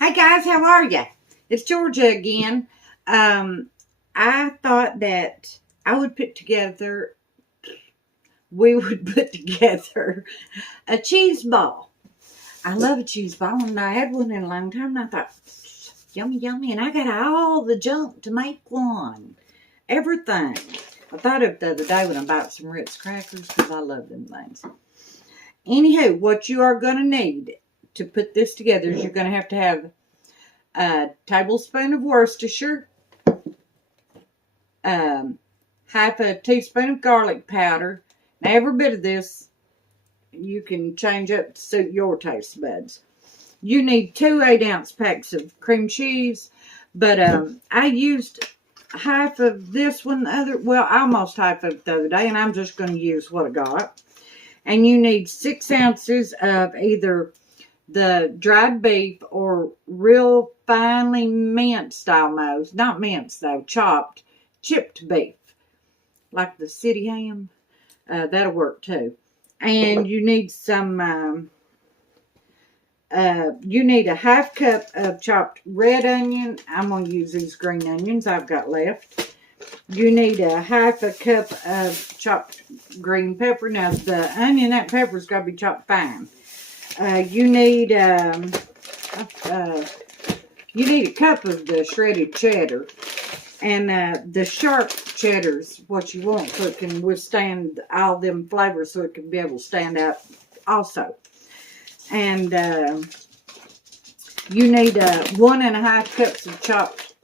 Hey guys, how are you? It's Georgia again. I thought that we would put together a cheese ball. I love a cheese ball, and I had one in a long time, and I thought, yummy, yummy, and I got all the junk to make one. Everything. I thought of it the other day when I bought some Ritz crackers, because I love them things. Anywho, what you are going to need to put this together is you're going to have a tablespoon of Worcestershire, half a teaspoon of garlic powder. Now, every bit of this you can change up to suit your taste buds. You need 2 8-ounce packs of cream cheese, but I used half of this one, almost half of it the other day, and I'm just going to use what I got. And you need 6 ounces of either the dried beef or real finely minced, almost, not minced though, chipped beef, like the city ham. That'll work too. And you need you need a half cup of chopped red onion. I'm going to use these green onions I've got left. You need a half a cup of chopped green pepper. Now, the onion, that pepper's got to be chopped fine. You need a cup of the shredded cheddar. And the sharp cheddar's what you want, so it can withstand all them flavors, so it can be able to stand out also. And you need 1.5 cups of chopped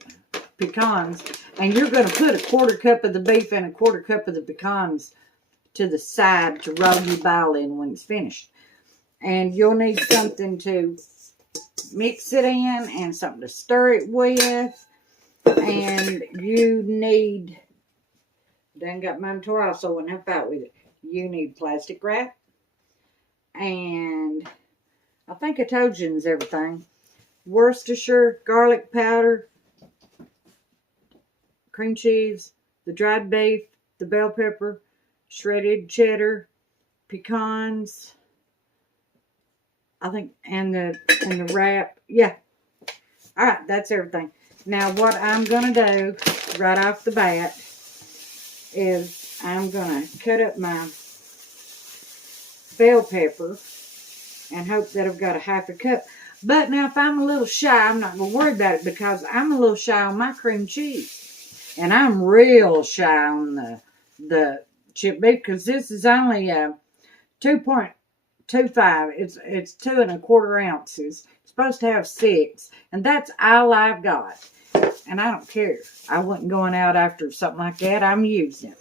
pecans. And you're going to put a 1/4 cup of the beef and a 1/4 cup of the pecans to the side to roll your bowl in when it's finished. And you'll need something to mix it in and something to stir it with. And you need, done got mine tore off, so I wouldn't help out with it. You need plastic wrap. And I think I told you everything. Worcestershire, garlic powder, cream cheese, the dried beef, the bell pepper, shredded cheddar, pecans, I think, and the wrap. Yeah. All right, that's everything. Now, what I'm going to do right off the bat is I'm going to cut up my bell pepper and hope that I've got a half a cup. But now, if I'm a little shy, I'm not going to worry about it, because I'm a little shy on my cream cheese. And I'm real shy on the chipped beef, because this is only 2.25. It's 2 1/4 ounces. It's supposed to have 6, and that's all I've got. And I don't care. I wasn't going out after something like that. I'm using it.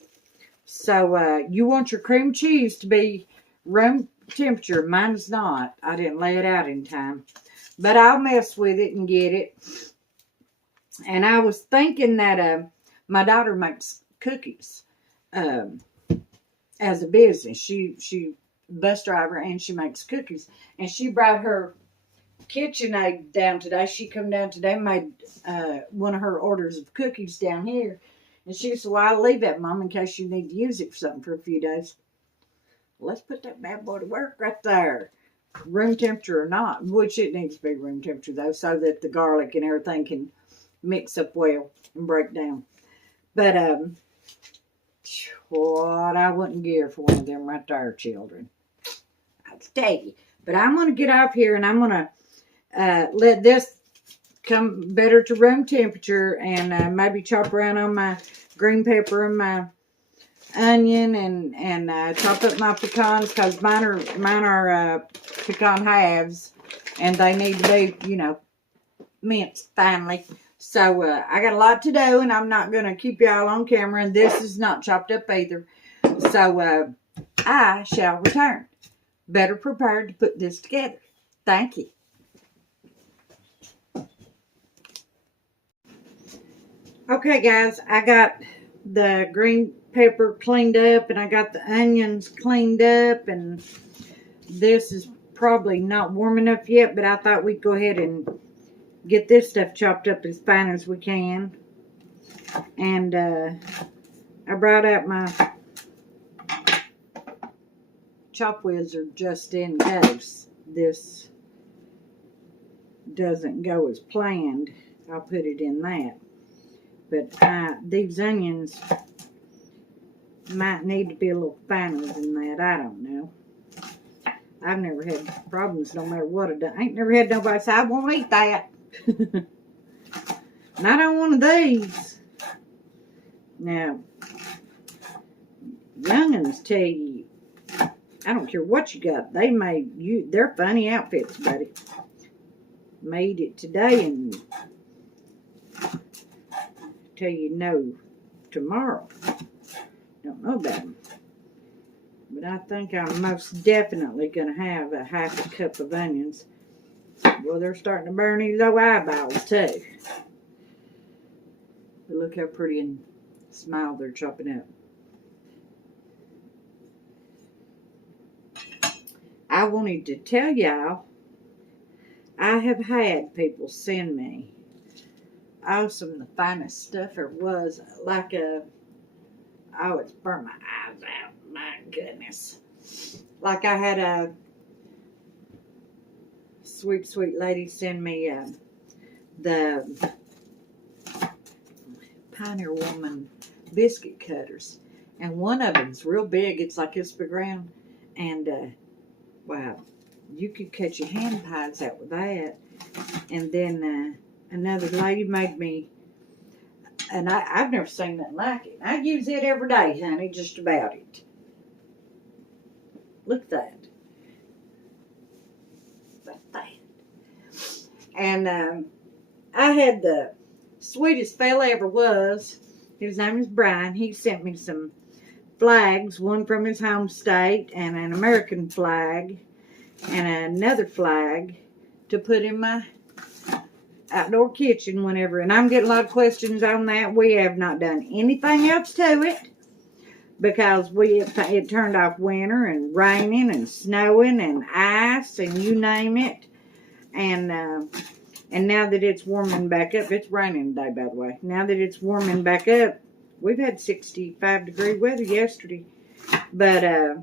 So you want your cream cheese to be room temperature. Mine is not. I didn't lay it out in time. But I'll mess with it and get it. And I was thinking that my daughter makes cookies as a business. She bus driver, and she makes cookies. And she brought her KitchenAid down today. She come down today and made one of her orders of cookies down here. And she said, well, I'll leave that, Mom, in case you need to use it for something for a few days. Let's put that bad boy to work right there. Room temperature or not, which it needs to be room temperature, though, so that the garlic and everything can mix up well and break down. But what I wouldn't give for one of them right there, children. I'll tell you. But I'm going to get off here, and I'm going to let this come better to room temperature, and maybe chop around on my green pepper and my onion, and chop up my pecans, because mine are pecan halves, and they need to be, minced finely. So I got a lot to do, and I'm not going to keep y'all on camera, and this is not chopped up either. So I shall return, better prepared to put this together. Thank you. Okay, guys, I got the green pepper cleaned up, and I got the onions cleaned up, and this is probably not warm enough yet, but I thought we'd go ahead and get this stuff chopped up as fine as we can. And I brought out my chop wizard just in case this doesn't go as planned, I'll put it in that. But these onions might need to be a little finer than that. I don't know. I've never had problems no matter what I do. I ain't never had nobody say, I won't eat that. Not on one of these. Now, young'uns tell you, I don't care what you got. They're funny outfits, buddy. Made it today and tell you no tomorrow. Don't know about them. But I think I'm most definitely going to have a half a cup of onions. Well, they're starting to burn these old eyeballs too. But look how pretty and small they're chopping up. I wanted to tell y'all, I have had people send me some of the finest stuff there was. Like it's burnt my eyes out. My goodness. Like I had a sweet, sweet lady send me the Pioneer Woman biscuit cutters. And one of them's real big. It's like this big round. And, wow, you could cut your hand pies out with that. And then another lady made me, and I've never seen nothing like it. I use it every day, honey, just about it. Look at that. Like that. And I had the sweetest fella ever was. His name is Brian. He sent me some flags, one from his home state and an American flag and another flag to put in my outdoor kitchen whenever. And I'm getting a lot of questions on that. We have not done anything else to it because it turned off winter and raining and snowing and ice and you name it. And now that it's warming back up, it's raining today, by the way. Now that it's warming back up, we've had 65-degree weather yesterday. But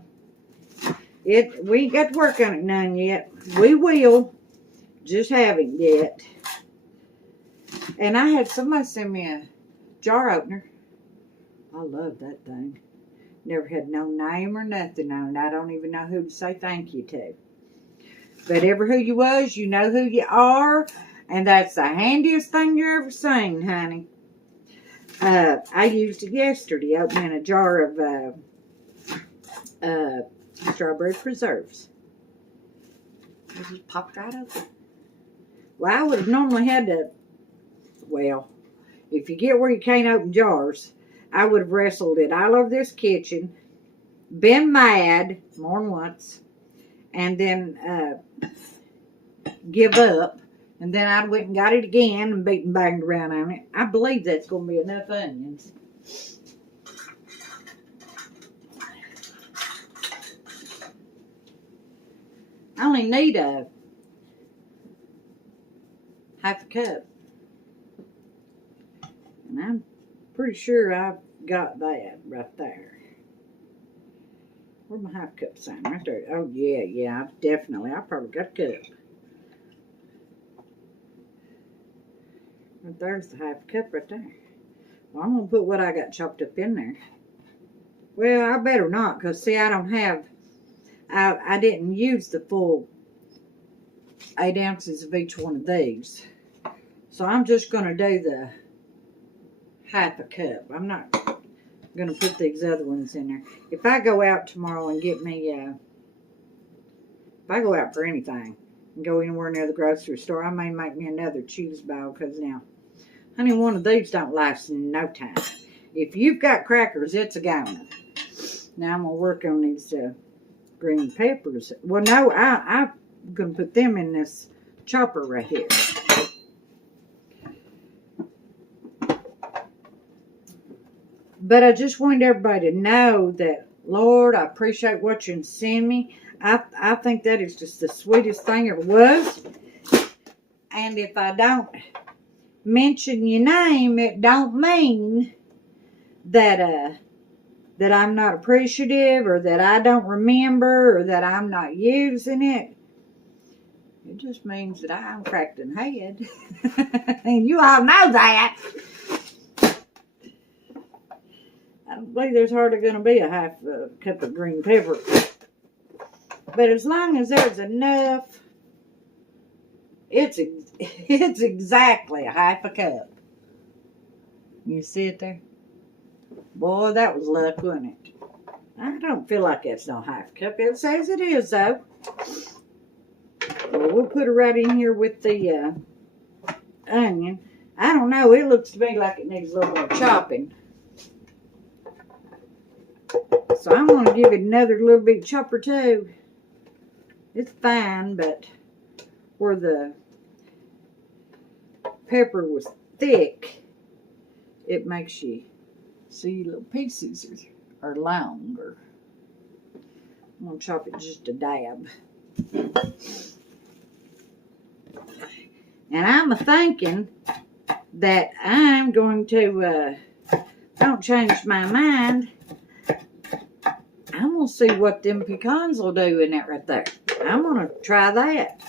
we ain't got to work on it none yet. We will. Just haven't yet. And I had somebody send me a jar opener. I love that thing. Never had no name or nothing on it. I don't even know who to say thank you to. But ever who you was, you know who you are. And that's the handiest thing you ever seen, honey. I used it yesterday, opening a jar of strawberry preserves. I just popped right open. Well, I would have normally had to, well, if you get where you can't open jars, I would have wrestled it all over this kitchen, been mad more than once, and then give up. And then I went and got it again and beat and banged around on it. I believe that's going to be enough onions. I only need a half a cup. And I'm pretty sure I've got that right there. Where's my half cup sign? Right there. Oh, yeah, I've probably got a cup. Right there's the half cup right there. Well, I'm going to put what I got chopped up in there. Well, I better not, because see, I don't have, I didn't use the full 8 ounces of each one of these. So I'm just going to do the half a cup. I'm not going to put these other ones in there. If I go out tomorrow and get me, if I go out for anything and go anywhere near the grocery store, I may make me another cheese ball, because now, honey, one of these don't last in no time. If you've got crackers, it's a goner. Now I'm going to work on these green peppers. Well, no, I'm going to put them in this chopper right here. But I just wanted everybody to know that, Lord, I appreciate what you send me. I think that is just the sweetest thing ever was. And if I don't mention your name, it don't mean that that I'm not appreciative or that I don't remember or that I'm not using it. It just means that I'm cracked in the head. And you all know that. I don't believe there's hardly going to be a half a cup of green pepper. But as long as there's enough, it's exactly a half a cup. You see it there? Boy, that was luck, wasn't it? I don't feel like it's no half a cup. It says it is, though. Well, we'll put it right in here with the onion. I don't know. It looks to me like it needs a little more chopping. So I'm going to give it another little bit chopper too. It's fine, but where the pepper was thick, it makes you see little pieces are longer. I'm going to chop it just a dab. And I'm thinking that I'm going to, don't change my mind, I'm going to see what them pecans will do in that right there. I'm going to try that.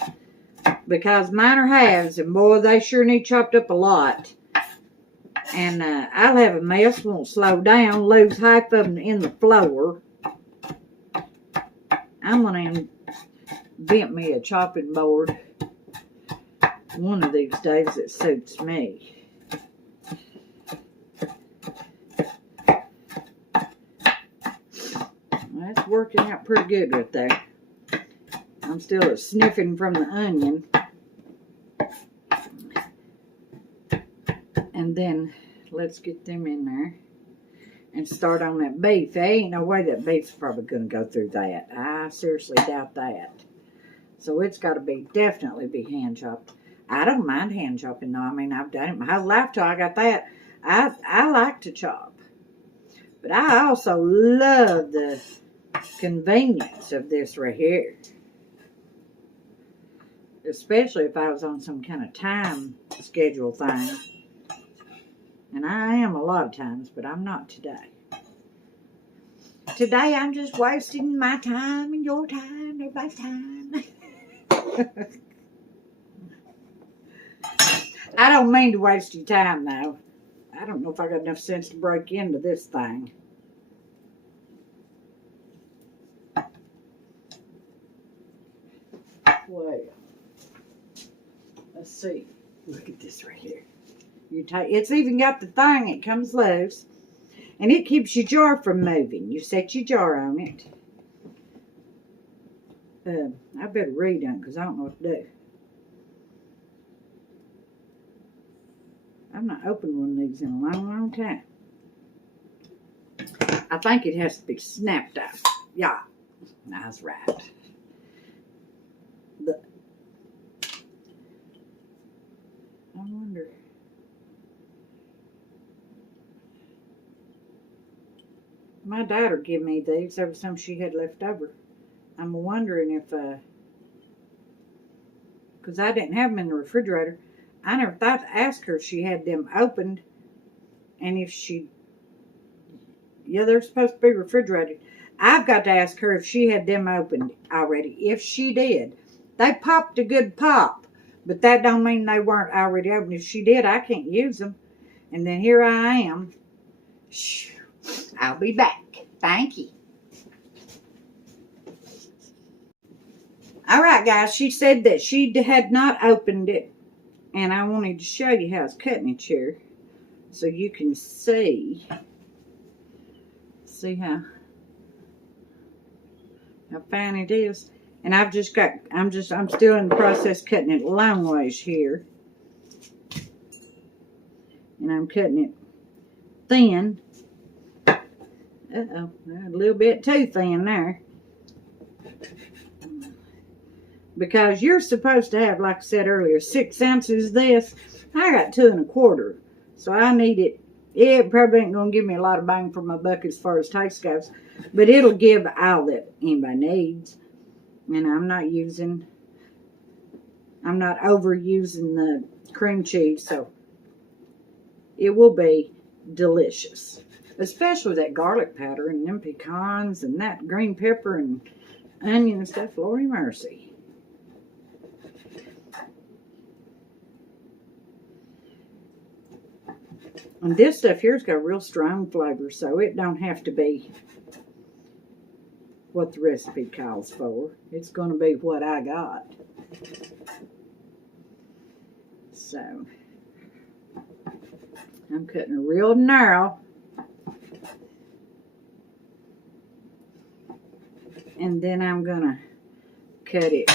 Because mine are halves, and boy, they sure need chopped up a lot. And I'll have a mess, won't slow down, lose half of them in the flour. I'm going to invent me a chopping board one of these days that suits me. That's working out pretty good right there. I'm still sniffing from the onion. And then let's get them in there and start on that beef. There ain't no way that beef's probably going to go through that. I seriously doubt that. So it's got to be definitely be hand chopped. I don't mind hand chopping though. I mean, I've done it my whole life till I got that. I like to chop. But I also love the convenience of this right here. Especially if I was on some kind of time schedule thing. And I am a lot of times, but I'm not today. Today I'm just wasting my time and your time, everybody's time. I don't mean to waste your time though. I don't know if I got enough sense to break into this thing. Well, let's see. Look at this right here. You take, it's even got the thing, it comes loose. And it keeps your jar from moving. You set your jar on it. I better read on it because I don't know what to do. I've not opened one of these in a long, long time. I think it has to be snapped out. Yeah, that's right. I wonder. My daughter gave me these. There was some she had left over. I'm wondering if, because I didn't have them in the refrigerator. I never thought to ask her if she had them opened. And if she, yeah, they're supposed to be refrigerated. I've got to ask her if she had them opened already. If she did. They popped a good pop. But that don't mean they weren't already open. If she did, I can't use them. And then here I am. I'll be back. Thank you. Alright guys, she said that she had not opened it. And I wanted to show you how it's cutting it here. So you can see. See how fine it is. And I've just got, I'm still in the process cutting it long ways here. And I'm cutting it thin. Uh-oh, a little bit too thin there. Because you're supposed to have, like I said earlier, 6 ounces of this. I got 2 1/4. So I need it. It probably ain't going to give me a lot of bang for my buck as far as taste goes. But it'll give all that anybody needs. And I'm not overusing the cream cheese. So it will be delicious. Especially that garlic powder and them pecans and that green pepper and onion and stuff. Lordy mercy. And this stuff here's got real strong flavor, so it don't have to be what the recipe calls for. It's going to be what I got. So, I'm cutting it real narrow. And then I'm going to cut it,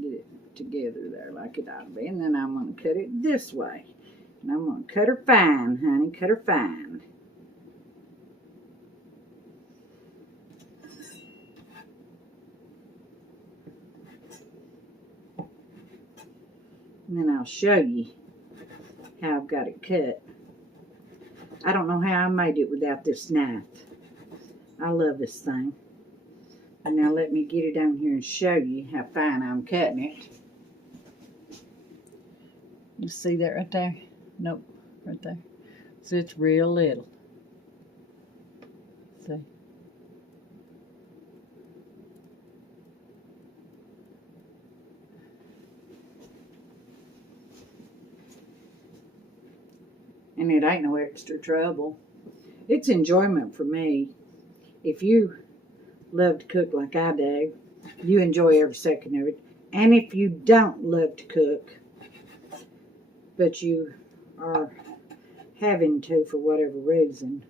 get it together there like it ought to be. And then I'm going to cut it this way. And I'm going to cut her fine, honey, cut her fine. And then I'll show you how I've got it cut. I don't know how I made it without this knife. I love this thing. And now let me get it down here and show you how fine I'm cutting it. You see that right there? Nope, right there. So it's real little. See? And it ain't no extra trouble. It's enjoyment for me. If you love to cook like I do, you enjoy every second of it. And if you don't love to cook, but you are having to for whatever reason,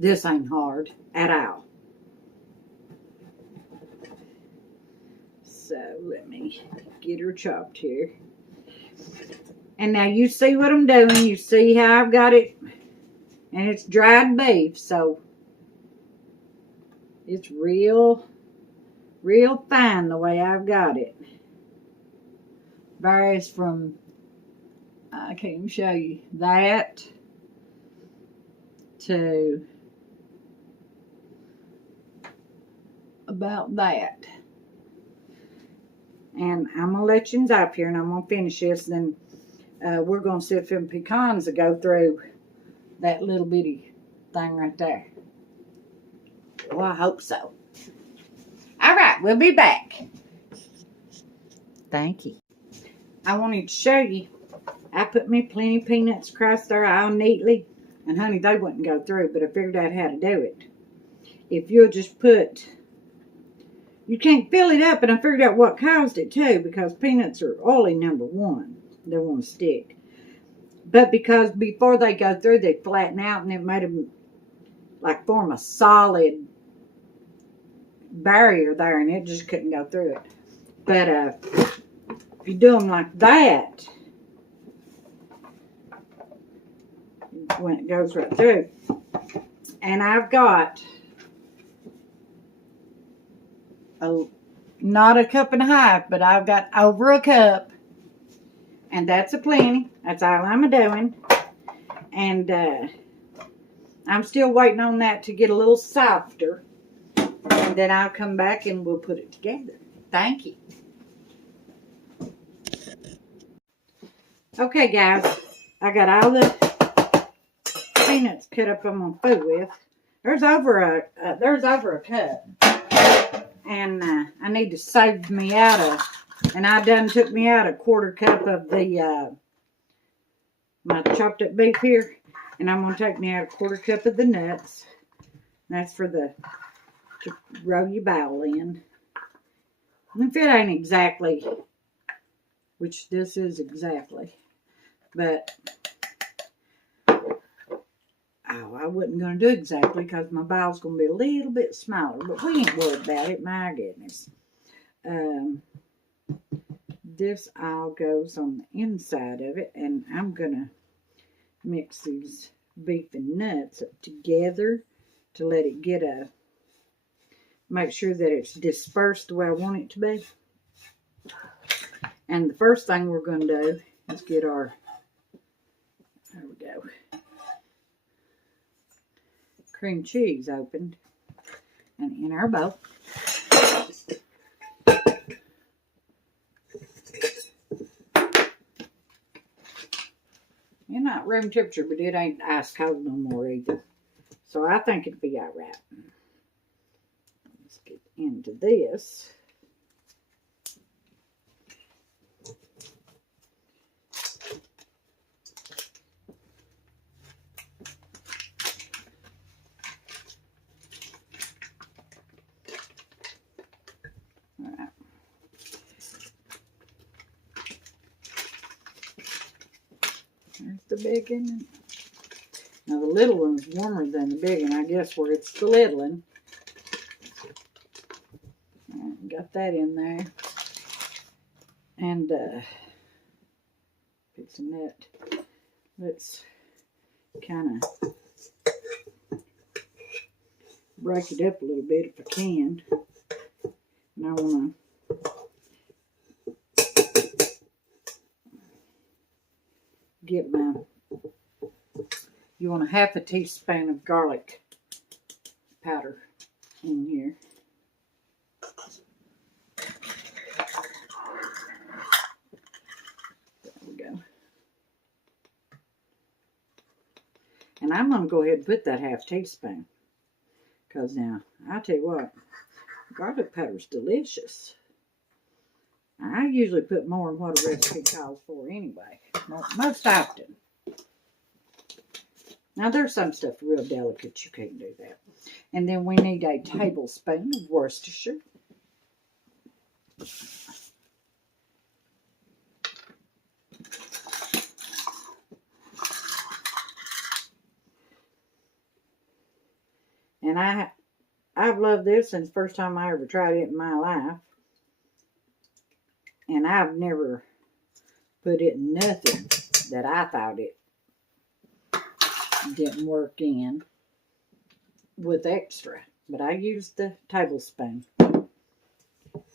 this ain't hard at all. So let me get her chopped here. And now you see what I'm doing. You see how I've got it. And it's dried beef, so it's real fine the way I've got it. Varies from, I can't even show you, that to about that. And I'm going to let you up here and I'm going to finish this. Then we're going to see if them pecans will go through that little bitty thing right there. Well, I hope so. All right, we'll be back. Thank you. I wanted to show you, I put me plenty of peanuts across there all neatly. And honey, they wouldn't go through, but I figured out how to do it. If you'll just put, you can't fill it up, and I figured out what caused it too, because peanuts are oily, number one. They won't stick. But because before they go through, they flatten out, and it made them like form a solid barrier there, and it just couldn't go through it. But if you do them like that, when it goes right through. And I've got not a cup and a half, but I've got over a cup. And that's a plenty. That's all I'm doing. And I'm still waiting on that to get a little softer. And then I'll come back and we'll put it together. Thank you. Okay, guys. I got all the peanuts cut up I'm going to food with. There's over a cup. And I need to save me out of, and I done took me out a quarter cup of the, my chopped up beef here. And I'm going to take me out a quarter cup of the nuts. That's for to roll your bowel in. And if it ain't exactly, which this is exactly, but, I wasn't going to do exactly because my bowel's going to be a little bit smaller. But we ain't worried about it. My goodness. This all goes on the inside of it. And I'm going to mix these beef and nuts up together to let it get make sure that it's dispersed the way I want it to be. And the first thing we're going to do is get our, there we go, cream cheese opened and in our bowl. It's not room temperature, but it ain't ice cold no more either. So I think it'll be all right. Let's get into this. the big one. Now the little one's warmer than the big one, I guess, where it's the little one. Right, got that in there. And fixing that. Let's kind of break it up a little bit if I can. And I want to get my, you want a half a teaspoon of garlic powder in here. There we go. And I'm going to go ahead and put that half teaspoon. Because now, I'll tell you what, garlic powder is delicious. I usually put more than what a recipe calls for anyway. Most often. Now, there's some stuff real delicate. You can't do that. And then we need a tablespoon of Worcestershire. And I've loved this since the first time I ever tried it in my life. And I've never put it in nothing that I thought it didn't work in with extra. But I used the tablespoon.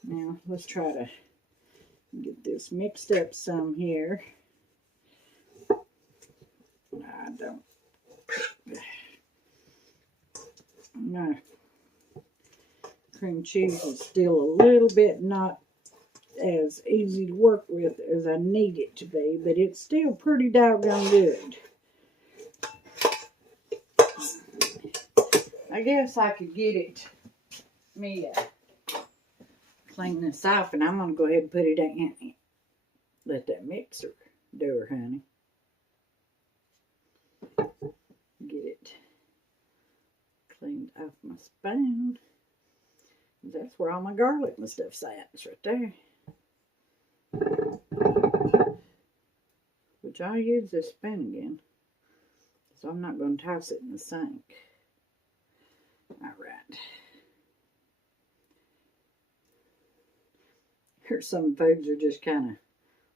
Now, let's try to get this mixed up some here. I don't. My cream cheese is still a little bit not as easy to work with as I need it to be, but it's still pretty doggone good. I guess I could get it, clean this off, and I'm going to go ahead and put it in. Let that mixer do her, honey. Get it cleaned off my spoon. That's where all my garlic and stuff's at. It's right there. Which I'll use this spoon again. So I'm not going to toss it in the sink. Alright. Here's some foods are just kind of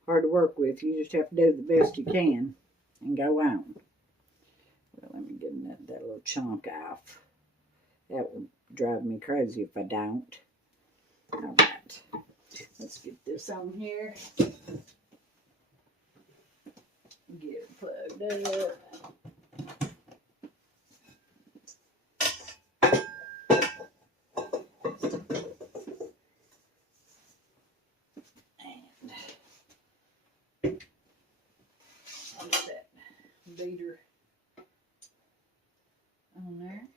hard to work with. You just have to do the best you can and go on. Well, let me get that little chunk off. That would drive me crazy if I don't. Alright. Let's get this on here. Get it plugged up. And I'll get that beater on there.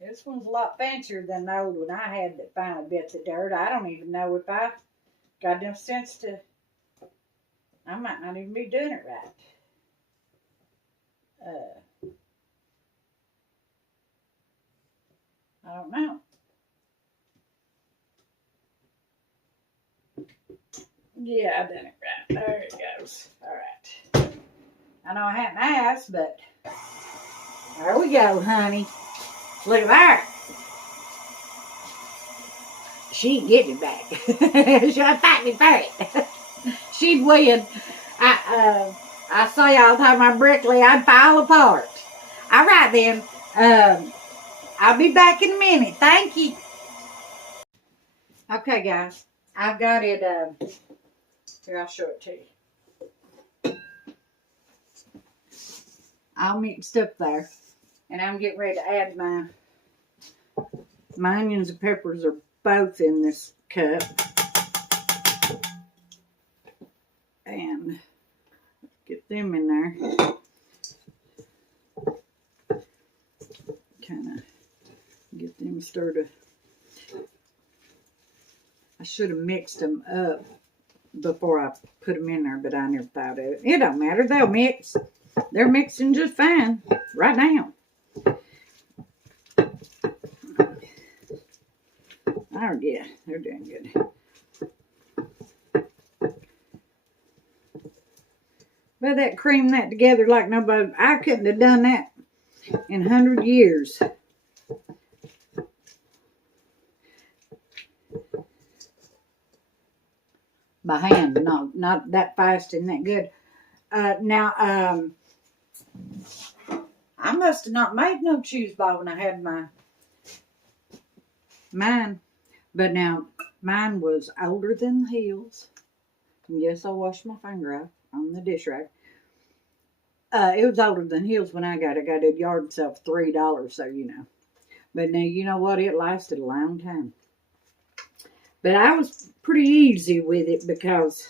This one's a lot fancier than the old one I had that finally bit the dirt. I don't even know if I got enough sense to, I might not even be doing it right. I don't know. Yeah, I done it right. There it goes. Alright. I know I hadn't asked, but there we go, honey. Look at that. She'd get me back. She'd fight me for it. She'd win. I say all the time I'm Brickley, I'd fall apart. All right, then. I'll be back in a minute. Thank you. Okay, guys. I've got it. Here, I'll show it to you. All mixed up there. And I'm getting ready to add my onions and peppers are both in this cup. And get them in there. Kind of get them stirred up. I should have mixed them up before I put them in there, but I never thought of it. It don't matter. They'll mix. They're mixing just fine right now. Oh, yeah, they're doing good. Well, that cream that together like nobody. I couldn't have done that in 100 years. By hand, no, not that fast and that good. Now, I must have not made no cheese ball when I had mine. But now, mine was older than the hills. And yes, I washed my finger off on the dish rack. It was older than hills when I got it. I got it at yard sale for $3, so you know. But now, you know what? It lasted a long time. But I was pretty easy with it because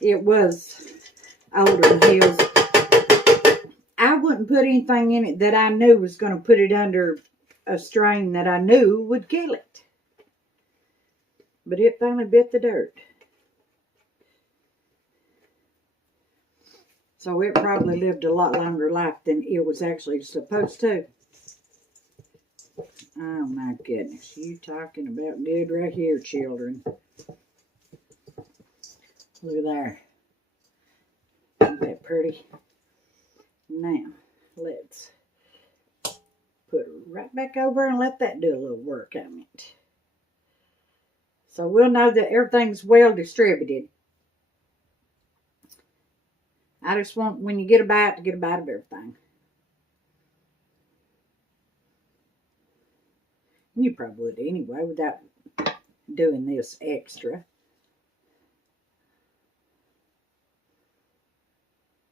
it was older than hills. I wouldn't put anything in it that I knew was going to put it under a strain that I knew would kill it. But it finally bit the dirt. So it probably lived a lot longer life than it was actually supposed to. Oh my goodness, you talking about good right here, children. Look at there. Isn't that pretty? Now, let's put it right back over and let that do a little work on it. So we'll know that everything's well distributed. I just want, when you get a bite, to get a bite of everything. You probably would anyway without doing this extra.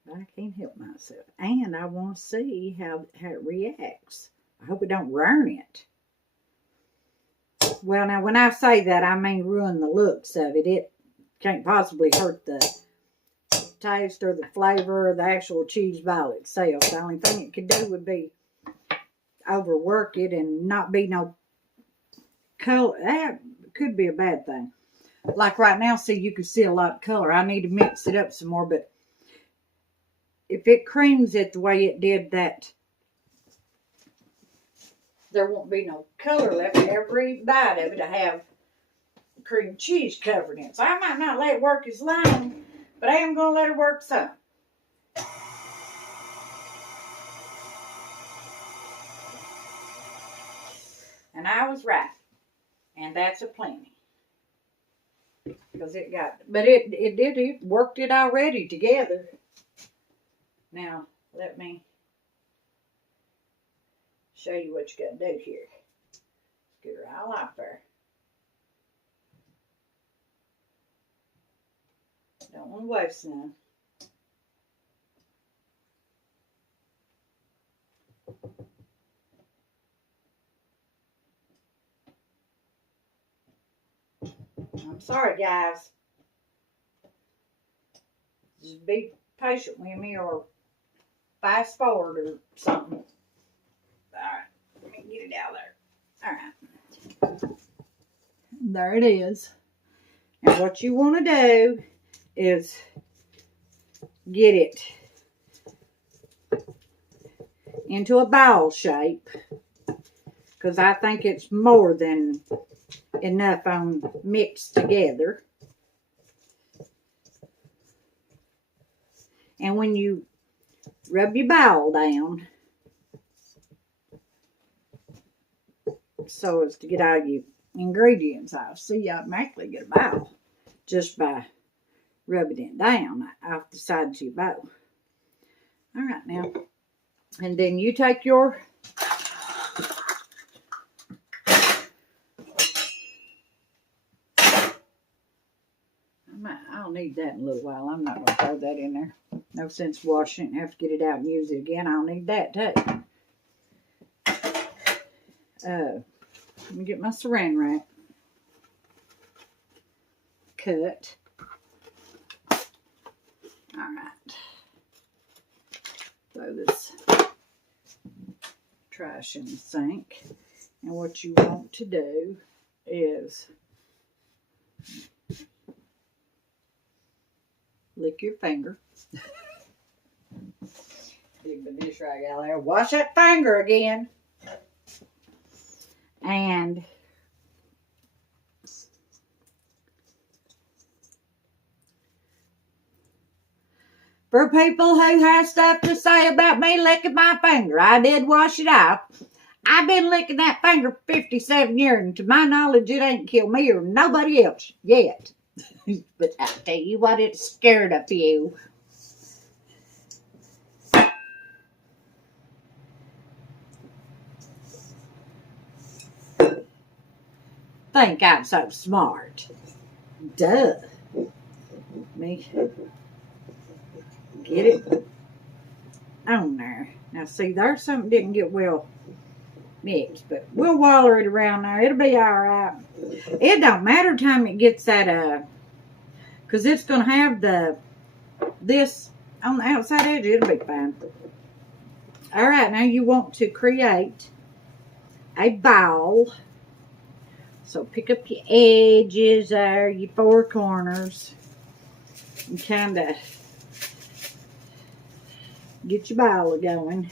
But I can't help myself. And I want to see how it reacts. I hope it don't ruin it. Well, now, when I say that, I mean ruin the looks of it. It can't possibly hurt the taste or the flavor or the actual cheese ball itself. The only thing it could do would be overwork it and not be no color. That could be a bad thing. Like right now, see, you can see a lot of color. I need to mix it up some more, but if it creams it the way it did that, there won't be no color left. Every bite of it, I have cream cheese covered in it. So I might not let it work as long, but I am going to let it work some. And I was right. And that's a plenty. Because it got, but it worked it already together. Now, let me show you what you got to do here. Get her all out there. Don't want to waste none. I'm sorry, guys. Just be patient with me or fast forward or something. Alright, let me get it out there. Alright. There it is. And what you want to do is get it into a ball shape. Because I think it's more than enough on mixed together. And when you rub your bowel down so as to get all your ingredients out. See, you automatically get a bowel just by rubbing it down off the sides of your bowl. All right, now. And then you take your I'll need that in a little while. I'm not going to throw that in there. No sense washing it and have to get it out and use it again. I'll need that too. Let me get my saran wrap. Cut. Alright. Throw this trash in the sink. And what you want to do is lick your finger. Dig the dish rag out there. Wash that finger again. And For people who have stuff to say about me licking my finger, I did wash it off. I've been licking that finger for 57 years, and to my knowledge, it ain't killed me or nobody else yet. But I tell you what, it's scared a few. Think I'm so smart. Duh. Me. Get it on there. Now see, there's something didn't get well mixed, but we'll waller it around there. It'll be all right. It don't matter time it gets that, because it's going to have this on the outside edge. It'll be fine. All right, now you want to create a ball. So pick up your edges there, your four corners, and kind of get your ball going.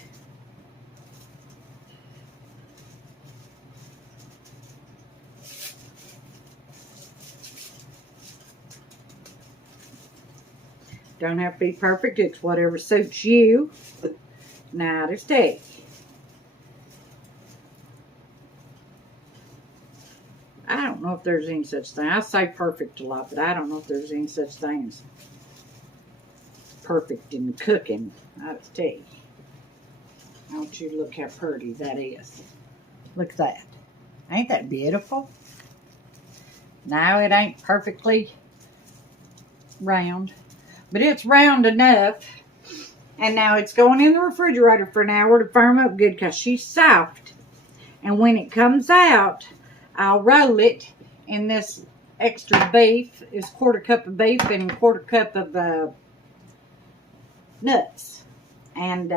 Don't have to be perfect. It's whatever suits you. Now to stick. I don't know if there's any such thing. I say perfect a lot, but I don't know if there's any such thing as perfect in cooking. I'll tell you. I want you to look how pretty that is. Look at that. Ain't that beautiful? Now it ain't perfectly round, but it's round enough. And now it's going in the refrigerator for an hour to firm up good because she's soft. And when it comes out, I'll roll it in this extra beef. It's 1/4 cup of beef and 1/4 cup of nuts. And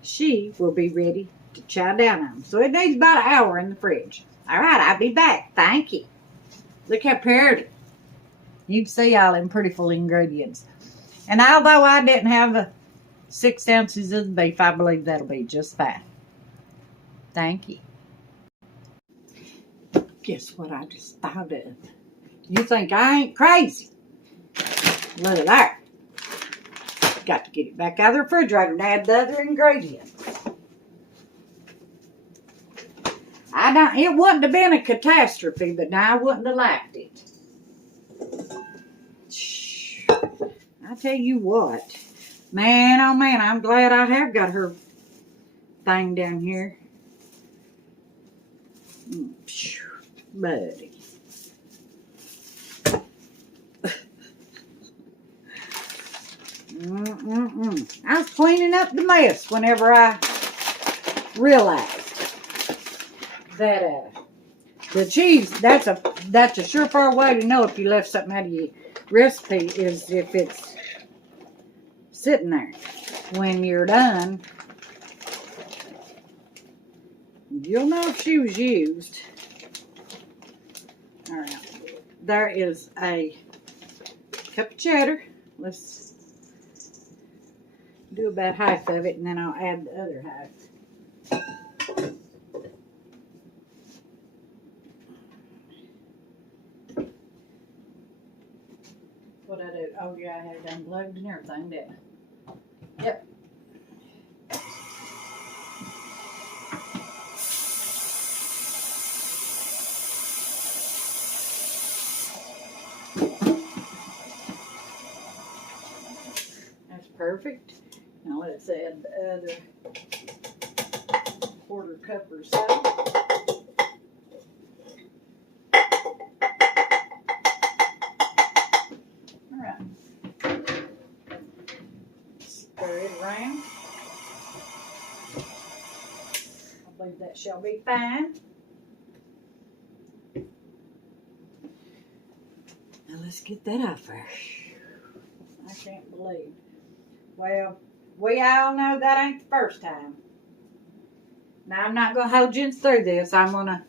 she will be ready to chow down on them. So it needs about an hour in the fridge. All right, I'll be back. Thank you. Look how pretty. You can see all them prettiful ingredients. And although I didn't have 6 ounces of the beef, I believe that'll be just fine. Thank you. Guess what I just thought of? You think I ain't crazy? Look at that. Got to get it back out of the refrigerator and add the other ingredients. It wouldn't have been a catastrophe, but now I wouldn't have liked it. I tell you what, man, oh man, I'm glad I have got her thing down here. Buddy. I was cleaning up the mess whenever I realized that the cheese, that's a surefire way to know if you left something out of your recipe is if it's sitting there. When you're done, you'll know if she was used. All right, there is a cup of cheddar. Let's do about half of it, and then I'll add the other half. What I do? Oh yeah, I had it ungloved and everything, didn't I? Yep. That's perfect. Now let's add the other 1/4 cup or so. All right. Stir it around. I believe that shall be fine. Now let's get that off there. I can't believe. Well, we all know that ain't the first time. Now, I'm not going to hold you through this. I'm going to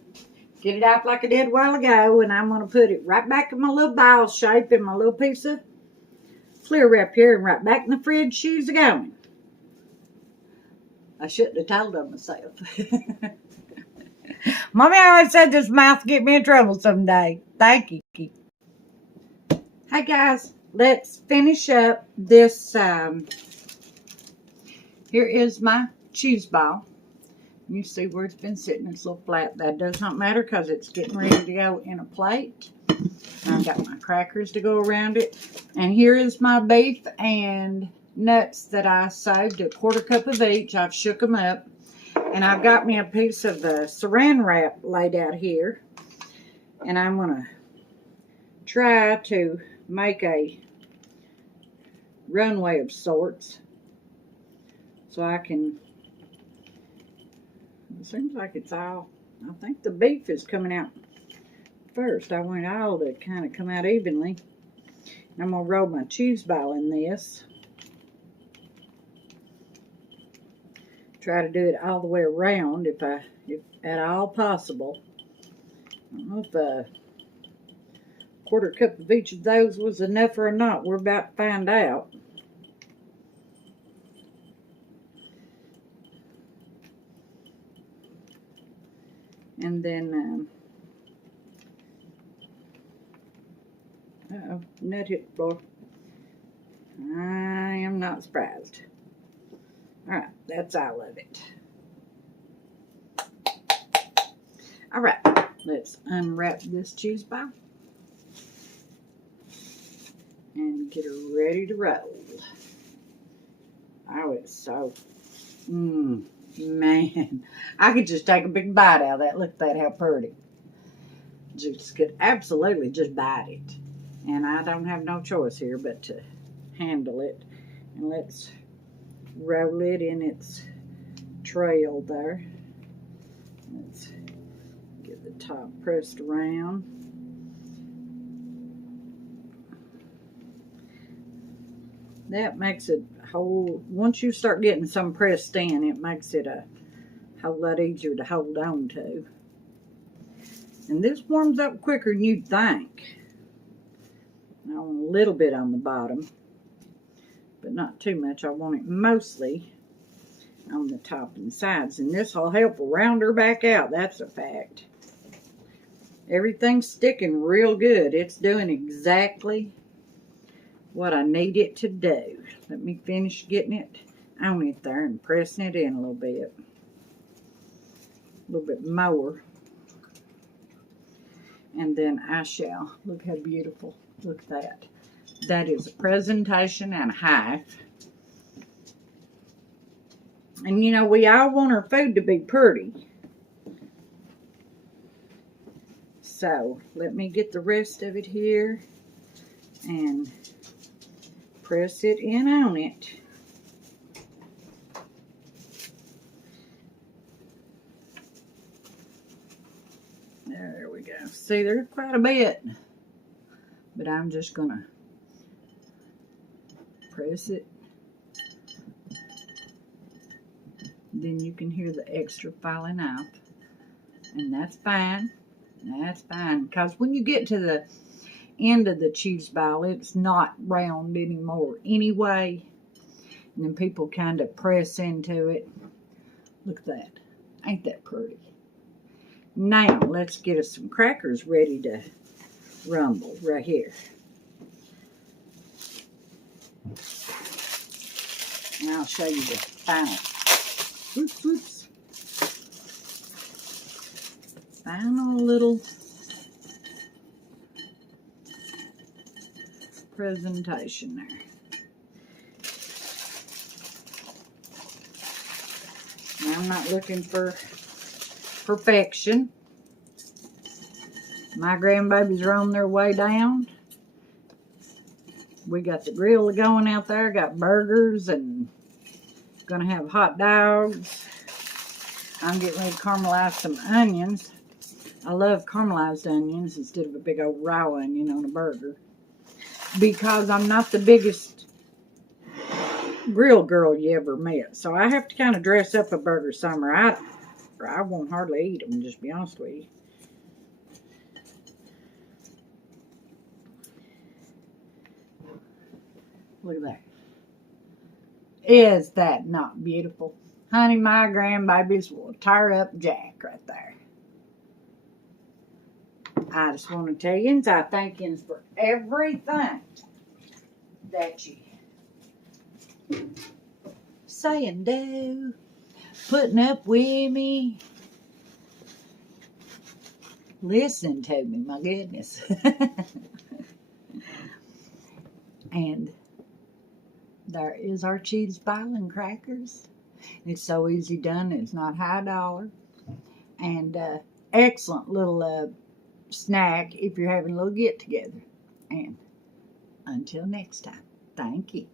get it off like I did a while ago, and I'm going to put it right back in my little ball shape in my little piece of clear wrap here, and right back in the fridge she's going. I shouldn't have told on myself. Mommy always said this mouth get me in trouble someday. Thank you. Hey, guys. let's finish up this. Here is my cheese ball. You see where it's been sitting. It's a little flat. That does not matter because it's getting ready to go in a plate. I've got my crackers to go around it. And here is my beef and nuts that I saved, a 1/4 cup of each. I've shook them up. And I've got me a piece of saran wrap laid out here. And I'm going to try to make a runway of sorts. So I can, it seems like it's all, I think the beef is coming out first. I want it all to kind of come out evenly. I'm going to roll my cheese ball in this. Try to do it all the way around if at all possible. I don't know if a 1/4 cup of each of those was enough or not. We're about to find out. And then, uh-oh, nut hit the floor. I am not surprised. Alright, that's all of it. Alright, let's unwrap this cheese ball and get her ready to roll. Oh, it's so, man, I could just take a big bite out of that. Look at that, how pretty. Just could absolutely just bite it. And I don't have no choice here but to handle it. And let's roll it in its trail there. Let's get the top pressed around. That makes it whole, once you start getting some pressed in, it makes it a whole lot easier to hold on to. And this warms up quicker than you'd think. I want a little bit on the bottom, but not too much. I want it mostly on the top and sides. And this will help round her back out. That's a fact. Everything's sticking real good. It's doing exactly what I need it to do. Let me finish getting it on it there and pressing it in a little bit. A little bit more. And then I shall. Look how beautiful. Look at that. That is a presentation and a half. And you know, we all want our food to be pretty. So, let me get the rest of it here and press it in on it. There we go. See, there's quite a bit. But I'm just going to press it. Then you can hear the extra falling off. And that's fine. That's fine. Because when you get to the end of the cheese ball, it's not round anymore anyway. And then people kind of press into it. Look at that. Ain't that pretty? Now, let's get us some crackers ready to rumble right here. And I'll show you the final. Oops. Final little presentation there. Now, I'm not looking for perfection. My grandbabies are on their way down. We got the grill going out there. Got burgers and gonna have hot dogs. I'm getting ready to caramelize some onions. I love caramelized onions instead of a big old raw onion on a burger. Because I'm not the biggest grill girl you ever met. So I have to kind of dress up a burger somewhere. I won't hardly eat them, just be honest with you. Look at that. Is that not beautiful? Honey, my grandbabies will tear up Jack right there. I just want to tell you, I thank you for everything. that you saying do, putting up with me, listening to me, my goodness. And there is our cheese ball and crackers. It's so easy done. It's not high dollar. And excellent little snack if you're having a little get together. And until next time, thank you.